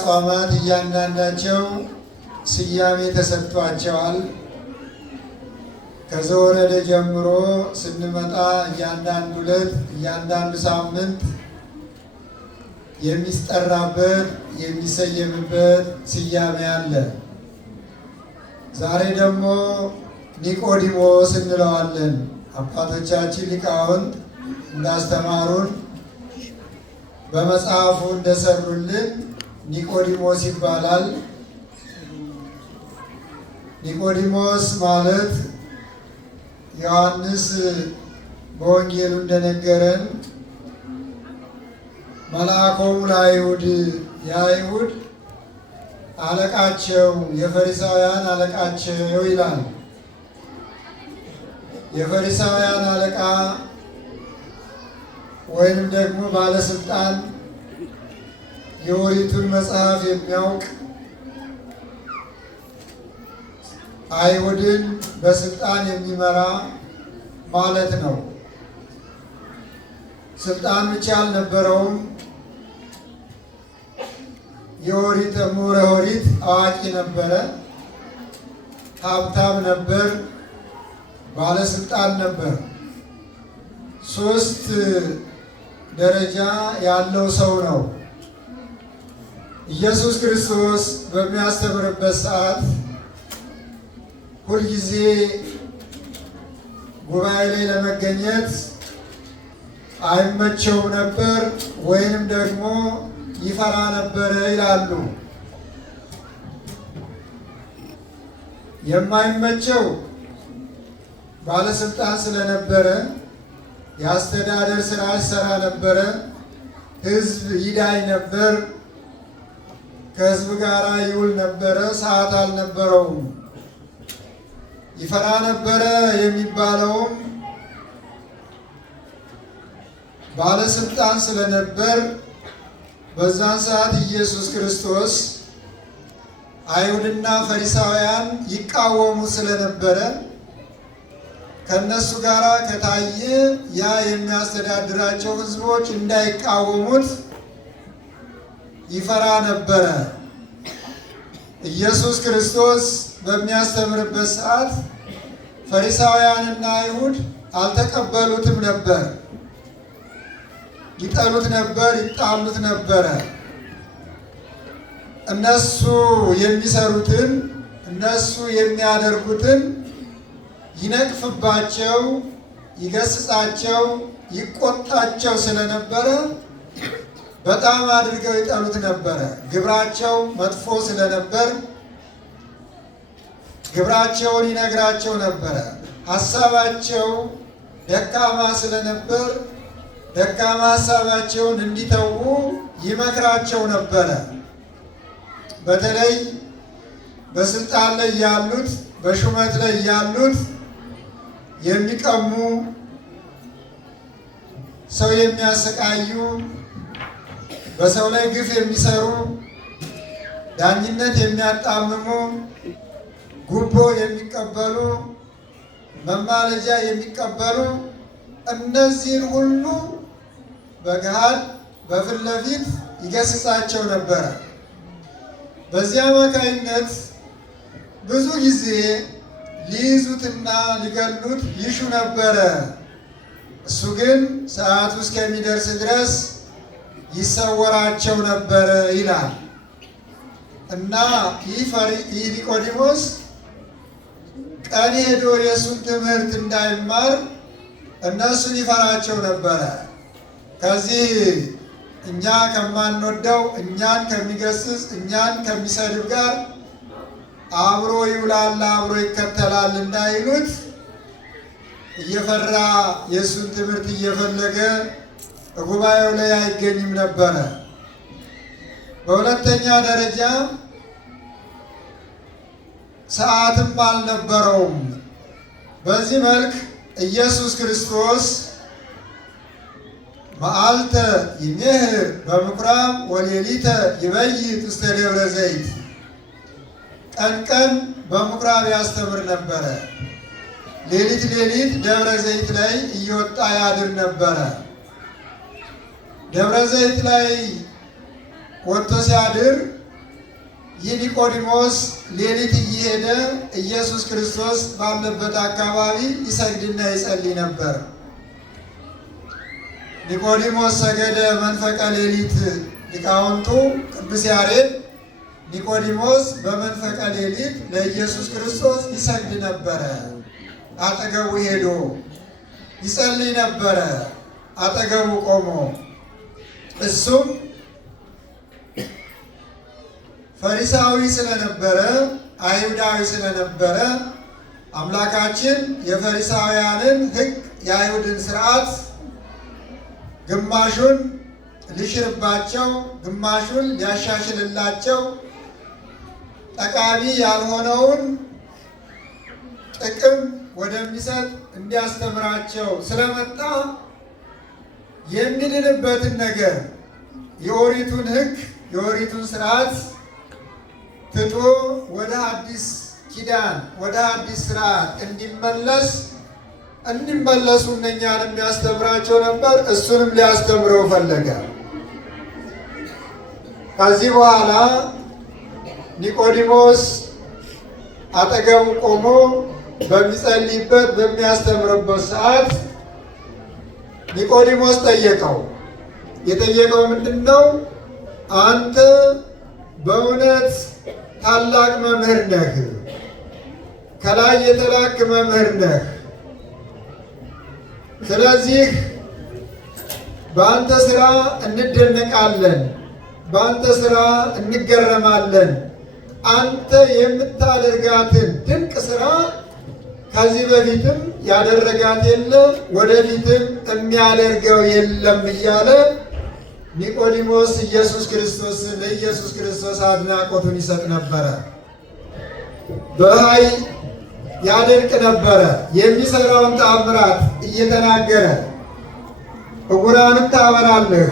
አጽዋማት እያንዳንዳቸው ስያሜ ተሰጥቷቸዋል። ከዘወረደ ጀምሮ ስንመጣ እያንዳንዱ ዕለት እያንዳንዱ ሳምንት የሚጠራበት የሚሰየምበት ስያሜ አለ። ዛሬ ደግሞ ኒቆዲሞስ እንለዋለን። አባቶቻችን ሊቃውንት እንዳስተማሩን በመጽሐፉ እንደሰሩልን ኒቆዲሞስ ይባላል። ኒቆዲሞስ ማለት ዮሐንስ በወንጌሉ እንደነገረን መልአኮሙ ለአይሁድ የአይሁድ አለቃቸው የፈሪሳውያን አለቃቸው ይላል። የፈሪሳውያን አለቃ ወይንም ደግሞ ባለስልጣን የኦሪቱን መጽሐፍ የሚያውቅ አይሁድን በስልጣን የሚመራ ማለት ነው። ስልጣን ብቻ አልነበረውም። የኦሪት ምሁረ ኦሪት አዋቂ ነበረ፣ ሀብታም ነበር፣ ባለስልጣን ነበር። ሶስት ደረጃ ያለው ሰው ነው። ኢየሱስ ክርስቶስ በሚያስተምርበት ሰዓት ሁልጊዜ ጉባኤ ላይ ለመገኘት አይመቸውም ነበር፣ ወይንም ደግሞ ይፈራ ነበረ ይላሉ። የማይመቸው ባለስልጣን ስለነበረ የአስተዳደር ስራ ይሰራ ነበረ። ሕዝብ ይዳኝ ነበር፣ ከሕዝብ ጋር ይውል ነበረ፣ ሰዓት አልነበረውም። ይፈራ ነበረ የሚባለውም ባለስልጣን ስለነበር በዛን ሰዓት ኢየሱስ ክርስቶስ አይሁድና ፈሪሳውያን ይቃወሙ ስለነበረ ከነሱ ጋር ከታየ ያ የሚያስተዳድራቸው ህዝቦች እንዳይቃወሙት ይፈራ ነበረ። ኢየሱስ ክርስቶስ በሚያስተምርበት ሰዓት ፈሪሳውያንና አይሁድ አልተቀበሉትም ነበር። ይጠሉት ነበር፣ ይጣሉት ነበረ። እነሱ የሚሰሩትን እነሱ የሚያደርጉትን ይነቅፍባቸው፣ ይገስጻቸው፣ ይቆጣቸው ስለነበረ በጣም አድርገው ይጠሉት ነበረ። ግብራቸው መጥፎ ስለነበር ግብራቸውን ይነግራቸው ነበረ። ሀሳባቸው ደካማ ስለነበር ደካማ ሀሳባቸውን እንዲተዉ ይመክራቸው ነበረ። በተለይ በስልጣን ላይ ያሉት በሹመት ላይ ያሉት የሚቀሙ፣ ሰው የሚያሰቃዩ፣ በሰው ላይ ግፍ የሚሰሩ፣ ዳኝነት የሚያጣምሙ፣ ጉቦ የሚቀበሉ፣ መማለጃ የሚቀበሉ እነዚህን ሁሉ በገሃድ በፊት ለፊት ይገስጻቸው ነበረ። በዚህ አማካይነት ብዙ ጊዜ ሊይዙትና ሊገሉት ይሹ ነበረ። እሱ ግን ሰዓቱ እስከሚደርስ ድረስ ይሰወራቸው ነበረ ይላል እና ይህ ኒቆዲሞስ ቀን ሄዶ የእሱን ትምህርት እንዳይማር እነሱን ይፈራቸው ነበረ። ከዚህ እኛ ከማንወደው እኛን ከሚገስጽ እኛን ከሚሰድብ ጋር አብሮ ይውላል አብሮ ይከተላል እንዳይሉት እየፈራ የእሱን ትምህርት እየፈለገ ጉባኤው ላይ አይገኝም ነበረ። በሁለተኛ ደረጃ ሰዓትም አልነበረውም። በዚህ መልክ ኢየሱስ ክርስቶስ መዓልተ ይሜህር በምኩራብ ወሌሊተ ይበይት ውስተ ደብረ ዘይት፣ ቀን ቀን በምኩራብ ያስተምር ነበረ፣ ሌሊት ሌሊት ደብረ ዘይት ላይ እየወጣ ያድር ነበረ። ደብረ ዘይት ላይ ወጥቶ ሲያድር ይህ ኒቆዲሞስ ሌሊት እየሄደ ኢየሱስ ክርስቶስ ባለበት አካባቢ ይሰግድና ይጸልይ ነበር። ኒቆዲሞስ ሰገደ መንፈቀ ሌሊት ሊቃውንቱ ቅዱስ ያሬድ ኒቆዲሞስ በመንፈቀ ሌሊት ለኢየሱስ ክርስቶስ ይሰግድ ነበረ። አጠገቡ ሄዶ ይጸልይ ነበረ። አጠገቡ ቆሞ እሱም ፈሪሳዊ ስለነበረ አይሁዳዊ ስለነበረ አምላካችን የፈሪሳውያንን ሕግ የአይሁድን ስርዓት ግማሹን ሊሽርባቸው ግማሹን ሊያሻሽልላቸው ጠቃሚ ያልሆነውን ጥቅም ወደሚሰጥ እንዲያስተምራቸው ስለመጣ የሚድንበትን ነገር የኦሪቱን ሕግ የኦሪቱን ስርዓት ትቶ ወደ አዲስ ኪዳን ወደ አዲስ ስርዓት እንዲመለሱ እነኛን የሚያስተምራቸው ነበር። እሱንም ሊያስተምረው ፈለገ። ከዚህ በኋላ ኒቆዲሞስ አጠገቡ ቆሞ በሚጸልይበት በሚያስተምርበት ሰዓት ኒቆዲሞስ ጠየቀው። የጠየቀው ምንድን ነው? አንተ በእውነት ታላቅ መምህር ነህ፣ ከላይ የተላክ መምህር ነህ። ስለዚህ በአንተ ስራ እንደነቃለን፣ በአንተ ስራ እንገረማለን። አንተ የምታደርጋትን ድንቅ ስራ ከዚህ በፊትም ያደረጋት የለም፣ ወደፊትም የሚያደርገው የለም እያለ ኒቆዲሞስ ለኢየሱስ ክርስቶስ አድናቆቱን ይሰጥ ነበረ። በኃይል ያደንቅ ነበረ። የሚሰራውን ተአምራት እየተናገረ ዕውራንን ታበራለህ፣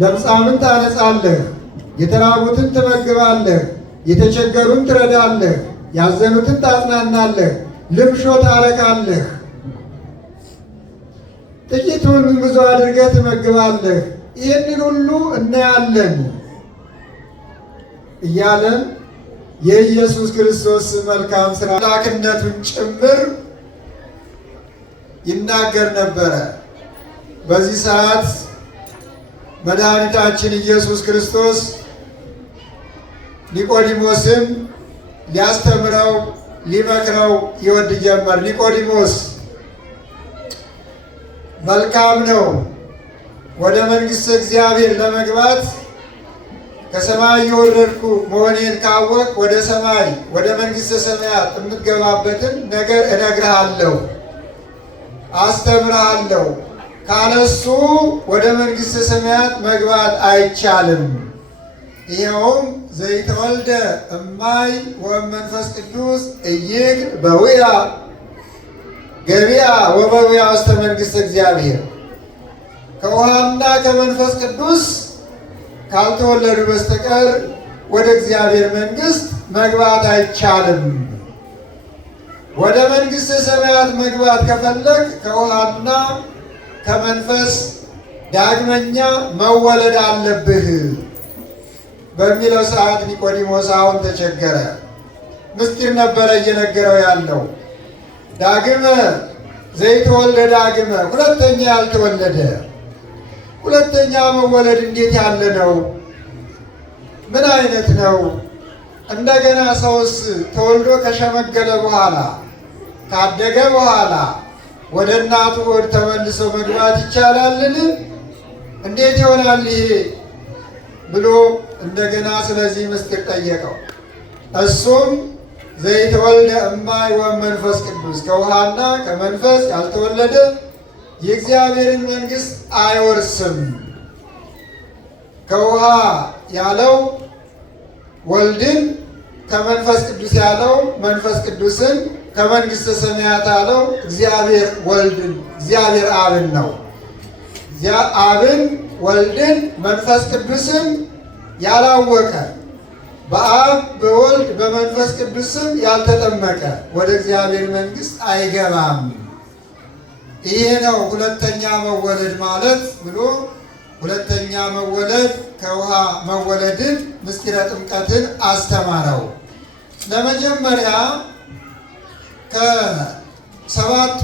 ለምጻምን ታነጻለህ፣ የተራቡትን ትመግባለህ፣ የተቸገሩን ትረዳለህ፣ ያዘኑትን ታጽናናለህ፣ ልምሾ ታረካለህ፣ ጥቂቱን ብዙ አድርገህ ትመግባለህ። ይህንን ሁሉ እናያለን እያለን የኢየሱስ ክርስቶስ መልካም ሥራ አምላክነቱን ጭምር ይናገር ነበረ። በዚህ ሰዓት መድኃኒታችን ኢየሱስ ክርስቶስ ኒቆዲሞስን ሊያስተምረው ሊመክረው ይወድ ጀመር። ኒቆዲሞስ መልካም ነው ወደ መንግሥተ እግዚአብሔር ለመግባት ከሰማይ የወረድኩ መሆኔን ካወቅ ወደ ሰማይ ወደ መንግሥተ ሰማያት የምትገባበትን ነገር እነግርሃለሁ፣ አስተምርሃለሁ። ካለሱ ወደ መንግሥተ ሰማያት መግባት አይቻልም። ይኸውም ዘይተወልደ እማይ ወመንፈስ ቅዱስ እይክል በውያ ገቢያ ወበውያ ውስተ መንግሥተ እግዚአብሔር። ከውሃና ከመንፈስ ቅዱስ ካልተወለዱ በስተቀር ወደ እግዚአብሔር መንግሥት መግባት አይቻልም። ወደ መንግሥተ ሰማያት መግባት ከፈለግ ከውሃና ከመንፈስ ዳግመኛ መወለድ አለብህ በሚለው ሰዓት ኒቆዲሞስ አሁን ተቸገረ። ምስጢር ነበረ እየነገረው ያለው። ዳግመ ዘይተወልደ ዳግመ፣ ሁለተኛ ያልተወለደ። ሁለተኛ መወለድ እንዴት ያለ ነው? ምን አይነት ነው? እንደገና ሰውስ ተወልዶ ከሸመገለ በኋላ ካደገ በኋላ ወደ እናቱ ሆድ ተመልሶ መግባት ይቻላልን? እንዴት ይሆናል ይሄ ብሎ እንደገና ስለዚህ ምስጢር ጠየቀው። እሱም ዘይተወልደ እማይ ወመንፈስ ቅዱስ፣ ከውሃና ከመንፈስ ያልተወለደ የእግዚአብሔርን መንግሥት አይወርስም። ከውሃ ያለው ወልድን፣ ከመንፈስ ቅዱስ ያለው መንፈስ ቅዱስን፣ ከመንግሥተ ሰማያት ያለው እግዚአብሔር ወልድን እግዚአብሔር አብን ነው። አብን ወልድን መንፈስ ቅዱስን ያላወቀ በአብ በወልድ በመንፈስ ቅዱስም ያልተጠመቀ ወደ እግዚአብሔር መንግሥት አይገባም። ይሄ ነው ሁለተኛ መወለድ ማለት ብሎ ሁለተኛ መወለድ ከውሃ መወለድን ምስጢረ ጥምቀትን አስተማረው። ለመጀመሪያ ከሰባቱ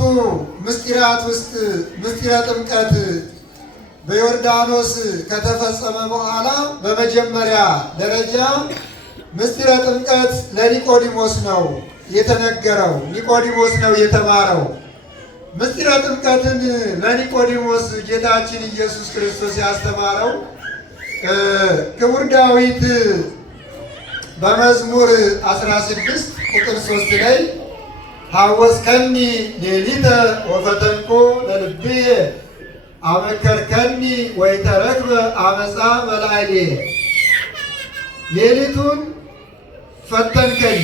ምስጢራት ውስጥ ምስጢረ ጥምቀት በዮርዳኖስ ከተፈጸመ በኋላ በመጀመሪያ ደረጃ ምስጢረ ጥምቀት ለኒቆዲሞስ ነው የተነገረው። ኒቆዲሞስ ነው የተማረው። ምስጢረ ጥምቀትን ለኒቆዲሞስ ጌታችን ኢየሱስ ክርስቶስ ያስተማረው ክቡር ዳዊት በመዝሙር 16 ቁጥር 3 ላይ ሐወስከኒ ሌሊተ ወፈተንኮ ለልብየ አመከርከኒ ወይተረክበ አመፃ በላዕሌ። ሌሊቱን ፈተንከኝ፣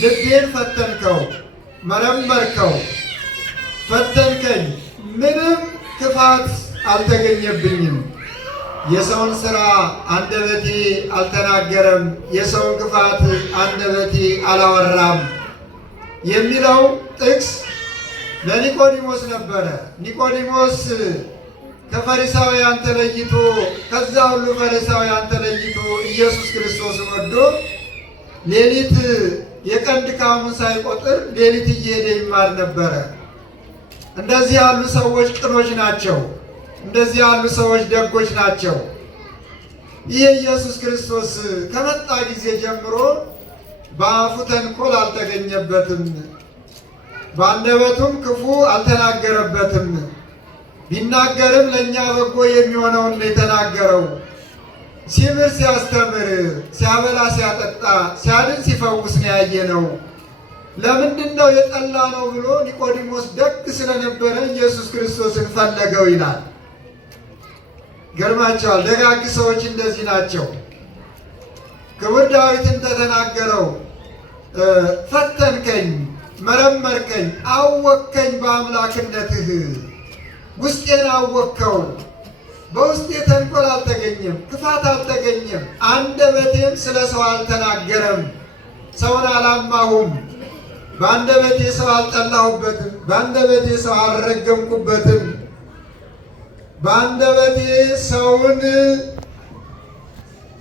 ልቤን ፈተንከው፣ መረመርከው፣ ፈተንከኝ፣ ምንም ክፋት አልተገኘብኝም። የሰውን ሥራ አንደበቴ አልተናገረም፣ የሰውን ክፋት አንደበቴ አላወራም የሚለው ጥቅስ ለኒቆዲሞስ ነበረ። ኒቆዲሞስ ከፈሪሳውያን ተለይቶ ከዛ ሁሉ ፈሪሳውያን ተለይቶ ኢየሱስ ክርስቶስን ወዶ ሌሊት የቀን ድካሙን ሳይቆጥር ሌሊት እየሄደ ይማር ነበረ። እንደዚህ ያሉ ሰዎች ቅኖች ናቸው። እንደዚህ ያሉ ሰዎች ደጎች ናቸው። ይህ ኢየሱስ ክርስቶስ ከመጣ ጊዜ ጀምሮ በአፉ ተንኮል አልተገኘበትም፣ በአንደበቱም ክፉ አልተናገረበትም። ቢናገርም ለእኛ በጎ የሚሆነውን ነው የተናገረው። ሲምር ሲያስተምር፣ ሲያበላ ሲያጠጣ፣ ሲያድን ሲፈውስ ነው ያየነው። ለምንድን ነው የጠላ ነው ብሎ ኒቆዲሞስ ደግ ስለነበረ ኢየሱስ ክርስቶስን ፈለገው ይላል። ገርማቸዋል። ደጋግ ሰዎች እንደዚህ ናቸው። ክቡር ዳዊት እንደተናገረው ፈተንከኝ፣ መረመርከኝ፣ አወከኝ በአምላክነትህ ውስጤን አወከው። በውስጤ ተንኮል አልተገኘም፣ ክፋት አልተገኘም። አንደበቴም ስለ ሰው አልተናገረም፣ ሰውን አላማሁም። በአንደበቴ ሰው አልጠላሁበትም፣ በአንደበቴ ሰው አልረገምኩበትም። በአንደበቴ ሰውን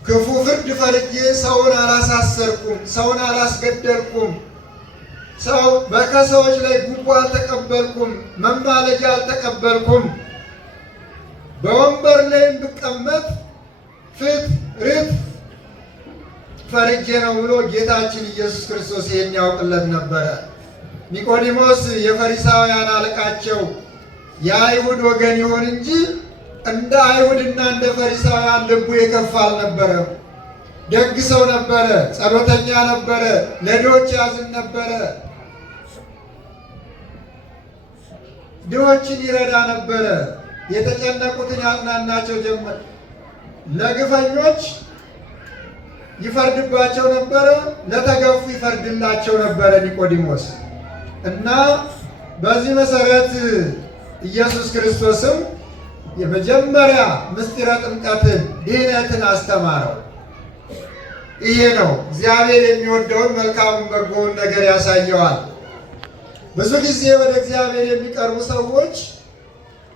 ክፉ ፍርድ ፈርጄ ሰውን አላሳሰርኩም፣ ሰውን አላስገደልኩም። ከሰዎች ላይ ጉቦ አልተቀበልኩም፣ መማለጃ አልተቀበልኩም። በወንበር ላይም ብቀመጥ ፍትህ ፈርጄ ነው ብሎ ጌታችን ኢየሱስ ክርስቶስ ይህን ያውቅለት ነበረ። ኒቆዲሞስ የፈሪሳውያን አለቃቸው የአይሁድ ወገን ይሆን እንጂ እንደ አይሁድና እንደ ፈሪሳውያን ልቡ የከፋ አልነበረም። ደግ ሰው ነበረ፣ ጸሎተኛ ነበረ፣ ለድሆች ያዝን ነበረ፣ ድሆችን ይረዳ ነበረ፣ የተጨነቁትን ያጽናናቸው ጀመር፣ ለግፈኞች ይፈርድባቸው ነበረ፣ ለተገፉ ይፈርድላቸው ነበረ ኒቆዲሞስ። እና በዚህ መሰረት ኢየሱስ ክርስቶስም የመጀመሪያ ምስጢረ ጥምቀትን ድህነትን አስተማረው። ይሄ ነው እግዚአብሔር የሚወደውን መልካሙን በጎውን ነገር ያሳየዋል። ብዙ ጊዜ ወደ እግዚአብሔር የሚቀርቡ ሰዎች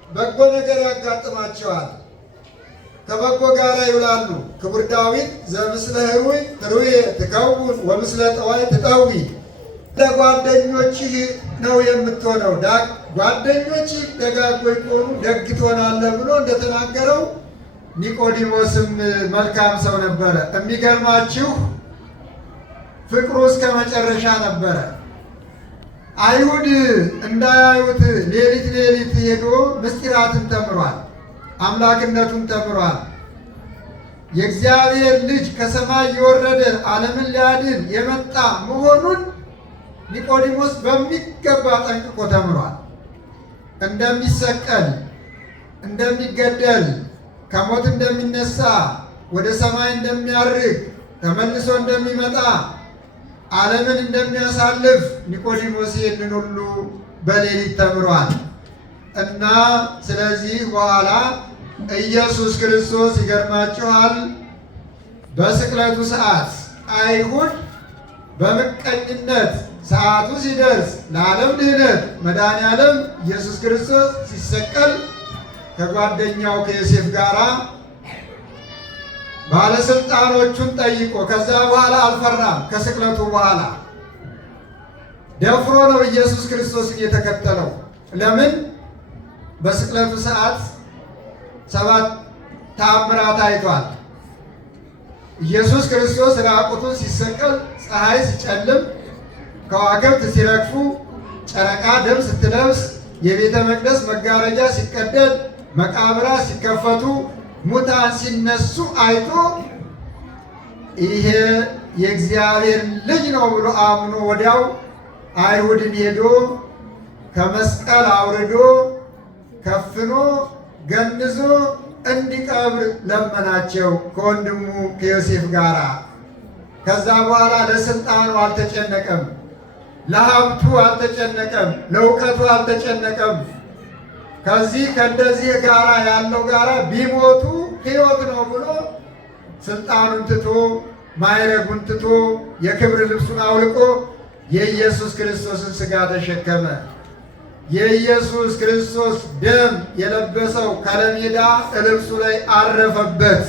በጎ ነገር ያጋጥማቸዋል፣ ከበጎ ጋር ይውላሉ። ክቡር ዳዊት ዘምስለ ህሩይ ህሩይ ትከውን ወምስለ ጠዋይ ትጠዊ፣ ለጓደኞችህ ነው የምትሆነው፣ ጓደኞችህ ደጋጎች ከሆኑ ደግ ትሆናለህ ብሎ እንደተናገረው ኒቆዲሞስም መልካም ሰው ነበረ። የሚገርማችሁ ፍቅሩ እስከ መጨረሻ ነበረ። አይሁድ እንዳያዩት ሌሊት ሌሊት ሄዶ ምስጢራትን ተምሯል፣ አምላክነቱን ተምሯል። የእግዚአብሔር ልጅ ከሰማይ የወረደ ዓለምን ሊያድን የመጣ መሆኑን ኒቆዲሞስ በሚገባ ጠንቅቆ ተምሯል። እንደሚሰቀል፣ እንደሚገደል፣ ከሞት እንደሚነሳ፣ ወደ ሰማይ እንደሚያርግ፣ ተመልሶ እንደሚመጣ፣ ዓለምን እንደሚያሳልፍ ኒቆዲሞስ ይህንን ሁሉ በሌሊት ተምሯል። እና ስለዚህ በኋላ ኢየሱስ ክርስቶስ ይገርማችኋል፣ በስቅለቱ ሰዓት አይሁድ በምቀኝነት ሰዓቱ ሲደርስ ለዓለም ድህነት መድኃኔዓለም ኢየሱስ ክርስቶስ ሲሰቀል ከጓደኛው ከዮሴፍ ጋር ባለስልጣኖቹን ጠይቆ ከዛ በኋላ አልፈራም። ከስቅለቱ በኋላ ደፍሮ ነው ኢየሱስ ክርስቶስን የተከተለው። ለምን? በስቅለቱ ሰዓት 7 ተአምራት አይቷል። ኢየሱስ ክርስቶስ ራቁቱን ሲሰቀል፣ ፀሐይ ሲጨልም፣ ከዋክብት ሲረግፉ፣ ጨረቃ ደም ስትለብስ፣ የቤተ መቅደስ መጋረጃ ሲቀደድ፣ መቃብራት ሲከፈቱ፣ ሙታን ሲነሱ አይቶ ይሄ የእግዚአብሔር ልጅ ነው ብሎ አምኖ ወዲያው አይሁድን ሄዶ ከመስቀል አውርዶ ከፍኖ ገንዞ እንዲቀብር ለመናቸው ከወንድሙ ከዮሴፍ ጋር። ከዛ በኋላ ለስልጣኑ አልተጨነቀም፣ ለሀብቱ አልተጨነቀም፣ ለእውቀቱ አልተጨነቀም። ከዚህ ከእንደዚህ ጋራ ያለው ጋራ ቢሞቱ ሕይወት ነው ብሎ ስልጣኑን ትቶ ማዕረጉን ትቶ የክብር ልብሱን አውልቆ የኢየሱስ ክርስቶስን ሥጋ ተሸከመ። የኢየሱስ ክርስቶስ ደም የለበሰው ከለሜዳ ልብሱ ላይ አረፈበት።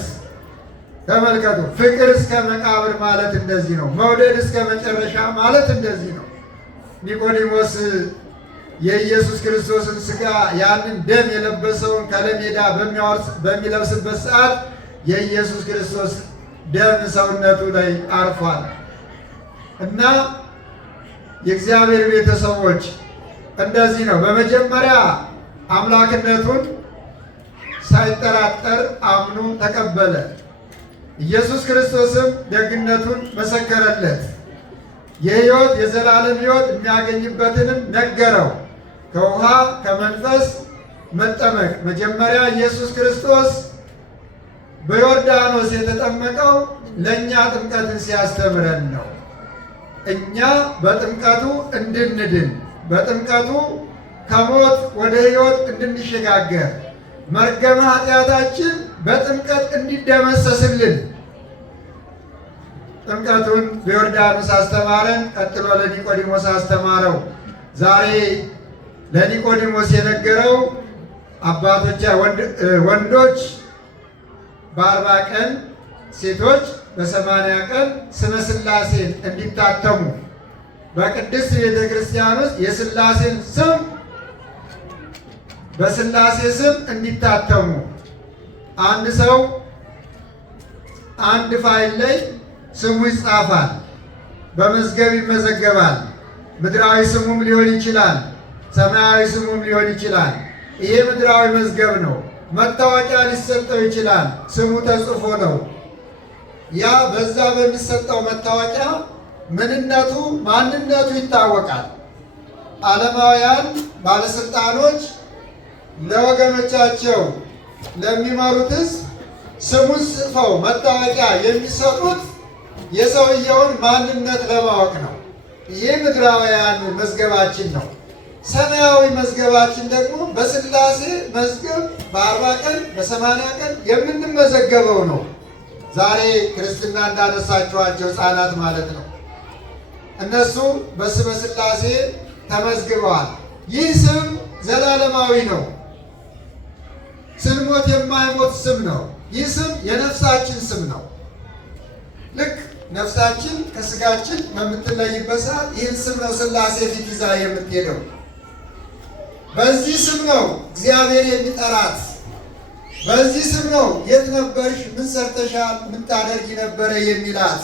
ተመልከቱ። ፍቅር እስከ መቃብር ማለት እንደዚህ ነው። መውደድ እስከ መጨረሻ ማለት እንደዚህ ነው። ኒቆዲሞስ የኢየሱስ ክርስቶስን ሥጋ ያንን ደም የለበሰውን ከለሜዳ በሚለብስበት ሰዓት የኢየሱስ ክርስቶስ ደም ሰውነቱ ላይ አርፏል እና የእግዚአብሔር ቤተሰቦች እንደዚህ ነው። በመጀመሪያ አምላክነቱን ሳይጠራጠር አምኖ ተቀበለ። ኢየሱስ ክርስቶስም ደግነቱን መሰከረለት። የሕይወት የዘላለም ሕይወት የሚያገኝበትንም ነገረው። ከውሃ ከመንፈስ መጠመቅ መጀመሪያ ኢየሱስ ክርስቶስ በዮርዳኖስ የተጠመቀው ለእኛ ጥምቀትን ሲያስተምረን ነው። እኛ በጥምቀቱ እንድንድን፣ በጥምቀቱ ከሞት ወደ ሕይወት እንድንሸጋገር፣ መርገመ ኃጢአታችን በጥምቀት እንዲደመሰስልን ጥምቀቱን በዮርዳኖስ አስተማረን። ቀጥሎ ለኒቆዲሞስ አስተማረው። ዛሬ ለኒቆዲሞስ የነገረው አባቶች ወንዶች በ40 ቀን ሴቶች በ80 ቀን ስመ ሥላሴን እንዲታተሙ በቅድስት ቤተ ክርስቲያን ውስጥ የሥላሴን ስም በሥላሴ ስም እንዲታተሙ። አንድ ሰው አንድ ፋይል ላይ ስሙ ይጻፋል፣ በመዝገብ ይመዘገባል። ምድራዊ ስሙም ሊሆን ይችላል፣ ሰማያዊ ስሙም ሊሆን ይችላል። ይሄ ምድራዊ መዝገብ ነው። መታወቂያ ሊሰጠው ይችላል፣ ስሙ ተጽፎ ነው። ያ በዛ በሚሰጠው መታወቂያ ምንነቱ ማንነቱ ይታወቃል። ዓለማውያን ባለስልጣኖች ለወገኖቻቸው ለሚመሩት ሕዝብ ስሙን ጽፈው መታወቂያ የሚሰጡት የሰውየውን ማንነት ለማወቅ ነው። ይህ ምድራውያን መዝገባችን ነው። ሰማያዊ መዝገባችን ደግሞ በሥላሴ መዝገብ በ40 ቀን በ80 ቀን የምንመዘገበው ነው። ዛሬ ክርስትና እንዳነሳችኋቸው ሕፃናት ማለት ነው። እነሱ በስመ ሥላሴ ተመዝግበዋል። ይህ ስም ዘላለማዊ ነው። ስንሞት የማይሞት ስም ነው። ይህ ስም የነፍሳችን ስም ነው። ልክ ነፍሳችን ከስጋችን በምትለይበት ሰዓት ይህን ስም ነው ሥላሴ ፊት ይዛ የምትሄደው። በዚህ ስም ነው እግዚአብሔር የሚጠራት። በዚህ ስም ነው የት ነበርሽ፣ ምን ሰርተሻል፣ ምን ታደርጊ ነበረ የሚላት።